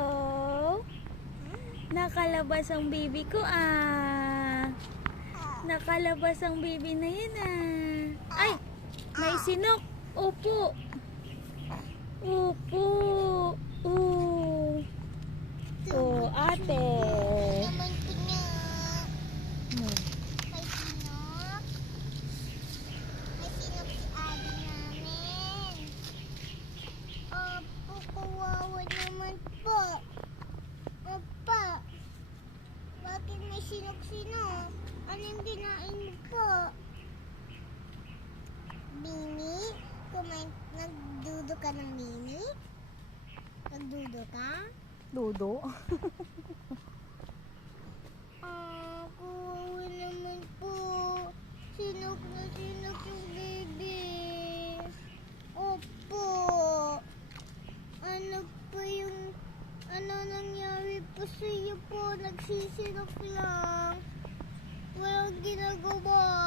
Oh, nakalabas ang baby ko Nakalabas ang baby na yan Ay, may sinok. Opo. Opo. Oh, ate. Naman po niya. May sinok. May sinok si Adi namin. Opo, kawawa naman po. Opo. Bakit may sinok-sinok? Anong kinain mo po? Mimi? Nagdudo ka ng Mimi? Nagdudo ka? Dudo. Kawawa naman po. Sinok na sinok yung baby. Opo. Ano po yung... Ano nangyari po sa iyo po? Nagsisinok lang. Walang ginagawa.